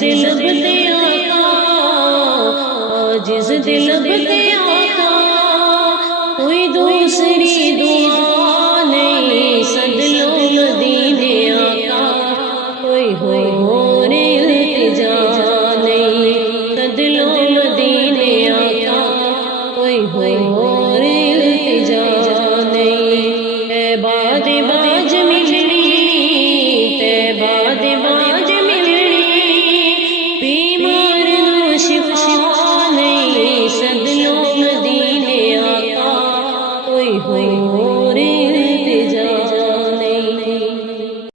دل بتے آقا، عاجز دل بتے آقا، کوئی دوسری دعا نہیں، سد لو مدینے آقا، کوئی اور التجا نہیں، سد لو مدینے آقا، کوئی اور التجا نہیں۔ اے باد